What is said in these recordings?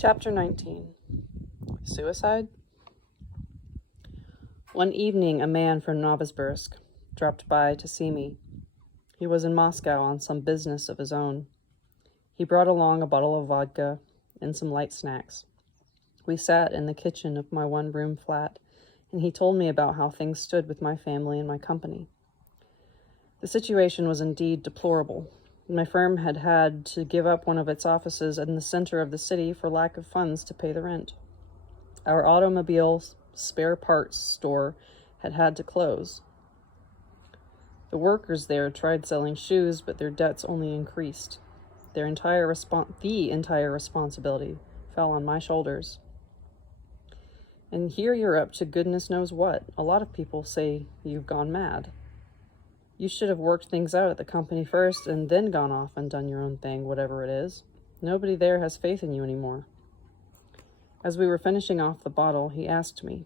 Chapter 19. Suicide? One evening, a man from Novosibirsk dropped by to see me. He was in Moscow on some business of his own. He brought along a bottle of vodka and some light snacks. We sat in the kitchen of my one-room flat, and he told me about how things stood with my family and my company. The situation was indeed deplorable. My firm had had to give up one of its offices in the center of the city for lack of funds to pay the rent. Our automobile spare parts store had had to close. The workers there tried selling shoes, but their debts only increased. The entire responsibility fell on my shoulders. And here you're up to goodness knows what. A lot of people say you've gone mad. You should have worked things out at the company first and then gone off and done your own thing, whatever it is. Nobody there has faith in you anymore. As we were finishing off the bottle, he asked me,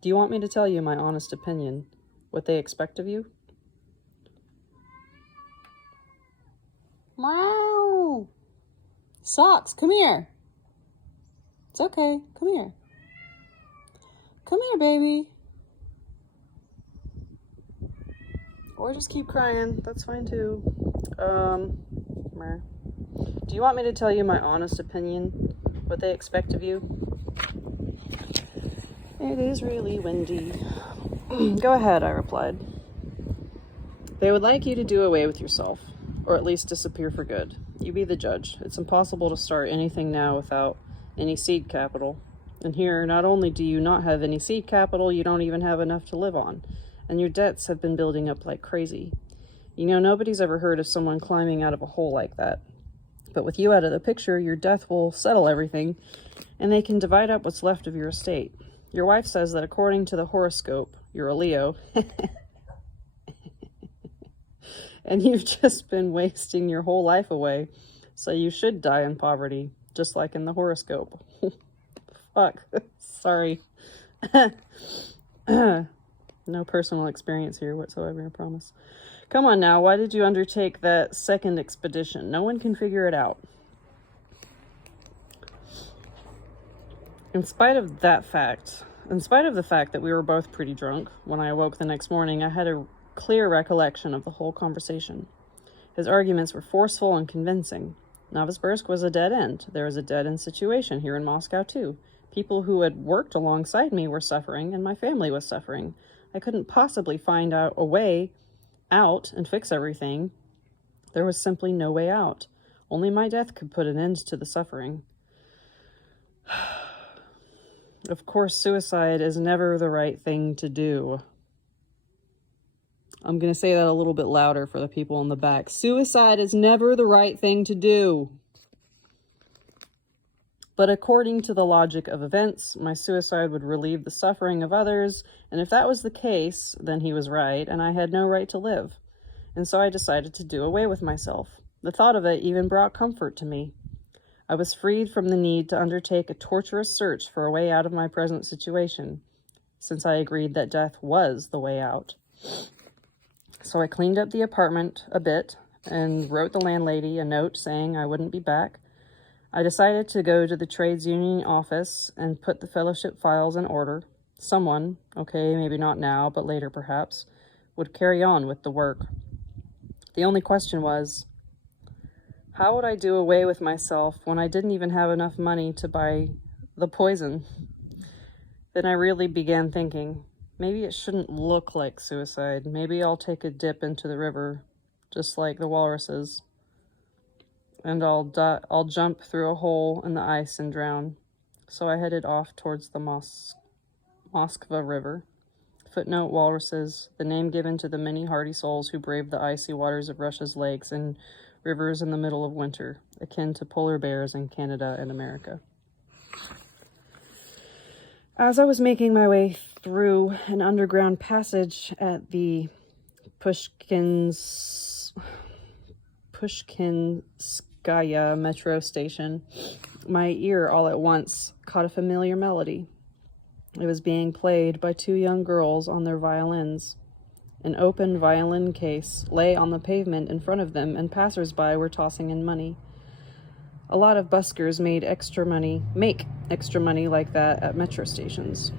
"Do you want me to tell you my honest opinion, what they expect of you?" Meow! Socks, come here. It's okay, come here. Come here, baby. Or just keep crying, that's fine too. Do you want me to tell you my honest opinion, what they expect of you? It is really windy. Go ahead, I replied. They would like you to do away with yourself, or at least disappear for good. You be the judge. It's impossible to start anything now without any seed capital. And here, not only do you not have any seed capital, you don't even have enough to live on. And your debts have been building up like crazy. You know, nobody's ever heard of someone climbing out of a hole like that. But with you out of the picture, your death will settle everything, and they can divide up what's left of your estate. Your wife says that according to the horoscope, you're a Leo, and you've just been wasting your whole life away, so you should die in poverty, just like in the horoscope. Fuck. Sorry. No personal experience here whatsoever, I promise. Come on now, why did you undertake that second expedition? No one can figure it out. In spite of the fact that we were both pretty drunk, when I awoke the next morning, I had a clear recollection of the whole conversation. His arguments were forceful and convincing. Novosibirsk was a dead end. There was a dead-end situation here in Moscow, too. People who had worked alongside me were suffering, and my family was suffering. I couldn't possibly find out a way out and fix everything. There was simply no way out. Only my death could put an end to the suffering. Of course, suicide is never the right thing to do. I'm going to say that a little bit louder for the people in the back. Suicide is never the right thing to do. But according to the logic of events, my suicide would relieve the suffering of others, and if that was the case, then he was right, and I had no right to live. And so I decided to do away with myself. The thought of it even brought comfort to me. I was freed from the need to undertake a torturous search for a way out of my present situation, since I agreed that death was the way out. So I cleaned up the apartment a bit and wrote the landlady a note saying I wouldn't be back. I decided to go to the trades union office and put the fellowship files in order. Someone, okay, maybe not now, but later perhaps, would carry on with the work. The only question was, how would I do away with myself when I didn't even have enough money to buy the poison? Then I really began thinking, maybe it shouldn't look like suicide. Maybe I'll take a dip into the river, just like the walruses. And I'll jump through a hole in the ice and drown. So I headed off towards the Moskva River. Footnote: walruses, the name given to the many hardy souls who brave the icy waters of Russia's lakes and rivers in the middle of winter, akin to polar bears in Canada and America. As I was making my way through an underground passage at the Pushkinskaya metro station, my ear all at once caught a familiar melody. It was being played by two young girls on their violins. An open violin case lay on the pavement in front of them, and passers-by were tossing in money. A lot of buskers make extra money like that at metro stations.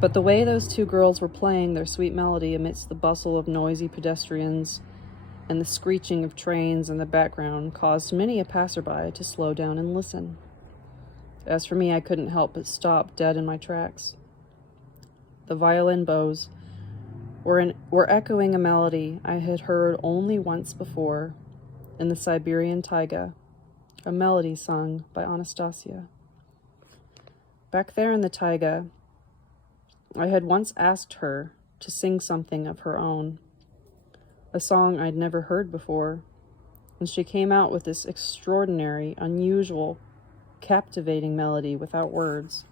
But the way those two girls were playing their sweet melody amidst the bustle of noisy pedestrians and the screeching of trains in the background caused many a passerby to slow down and listen. As for me, I couldn't help but stop dead in my tracks. The violin bows were echoing a melody I had heard only once before in the Siberian taiga, a melody sung by Anastasia. Back there in the taiga, I had once asked her to sing something of her own, a song I'd never heard before, and she came out with this extraordinary, unusual, captivating melody without words.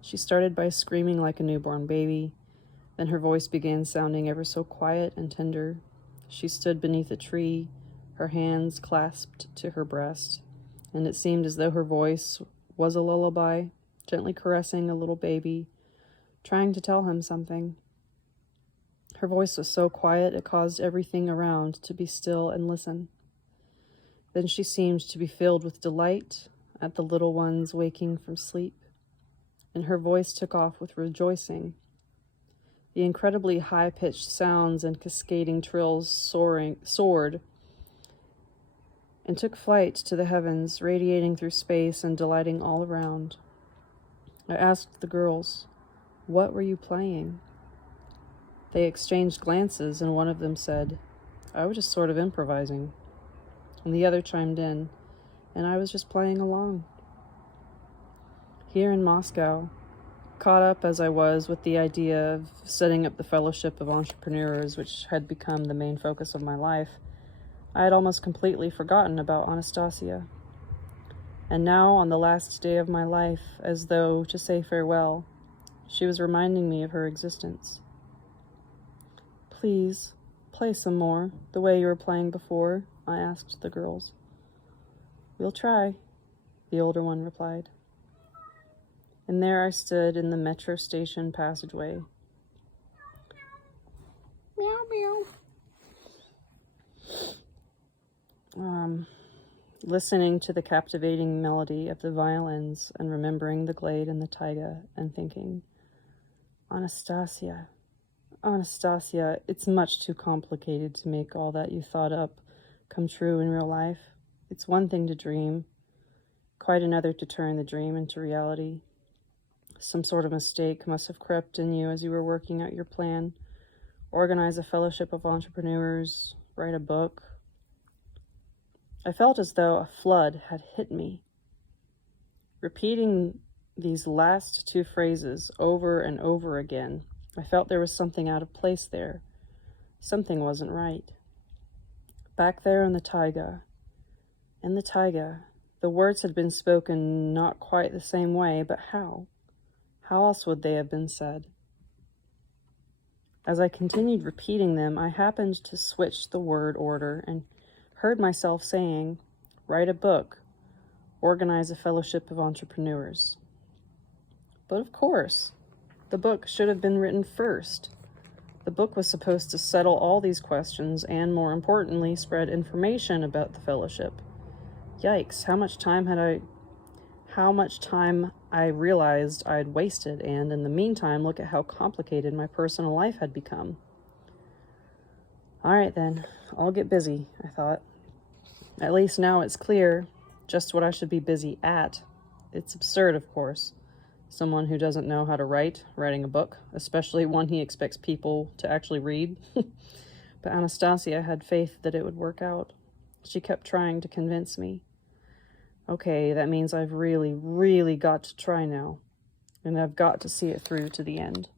She started by screaming like a newborn baby, then her voice began sounding ever so quiet and tender. She stood beneath a tree, her hands clasped to her breast, and it seemed as though her voice was a lullaby, gently caressing a little baby, trying to tell him something. Her voice was so quiet it caused everything around to be still and listen. Then she seemed to be filled with delight at the little ones waking from sleep, and her voice took off with rejoicing. The incredibly high-pitched sounds and cascading trills soared and took flight to the heavens, radiating through space and delighting all around. I asked the girls, "What were you playing?" They exchanged glances, and one of them said, "I was just sort of improvising." And the other chimed in, "And I was just playing along." Here in Moscow, caught up as I was with the idea of setting up the Fellowship of Entrepreneurs, which had become the main focus of my life, I had almost completely forgotten about Anastasia. And now, on the last day of my life, as though to say farewell, she was reminding me of her existence. "Please, play some more, the way you were playing before," I asked the girls. "We'll try," the older one replied. And there I stood in the metro station passageway. Meow, meow. Listening to the captivating melody of the violins and remembering the glade and the taiga and thinking, Anastasia, it's much too complicated to make all that you thought up come true in real life. It's one thing to dream, quite another to turn the dream into reality. Some sort of mistake must have crept in you as you were working out your plan. Organize a fellowship of entrepreneurs, write a book. I felt as though a flood had hit me. Repeating these last two phrases over and over again, I felt there was something out of place there. Something wasn't right. Back there in the taiga, the words had been spoken not quite the same way, but how? How else would they have been said? As I continued repeating them, I happened to switch the word order and heard myself saying, write a book, organize a fellowship of entrepreneurs. But of course, the book should have been written first. The book was supposed to settle all these questions and, more importantly, spread information about the fellowship. Yikes, how much time I realized I'd wasted, and in the meantime, look at how complicated my personal life had become. All right then, I'll get busy, I thought. At least now it's clear just what I should be busy at. It's absurd, of course. Someone who doesn't know how to writing a book, especially one he expects people to actually read. But Anastasia had faith that it would work out. She kept trying to convince me. Okay, that means I've really, really got to try now. And I've got to see it through to the end.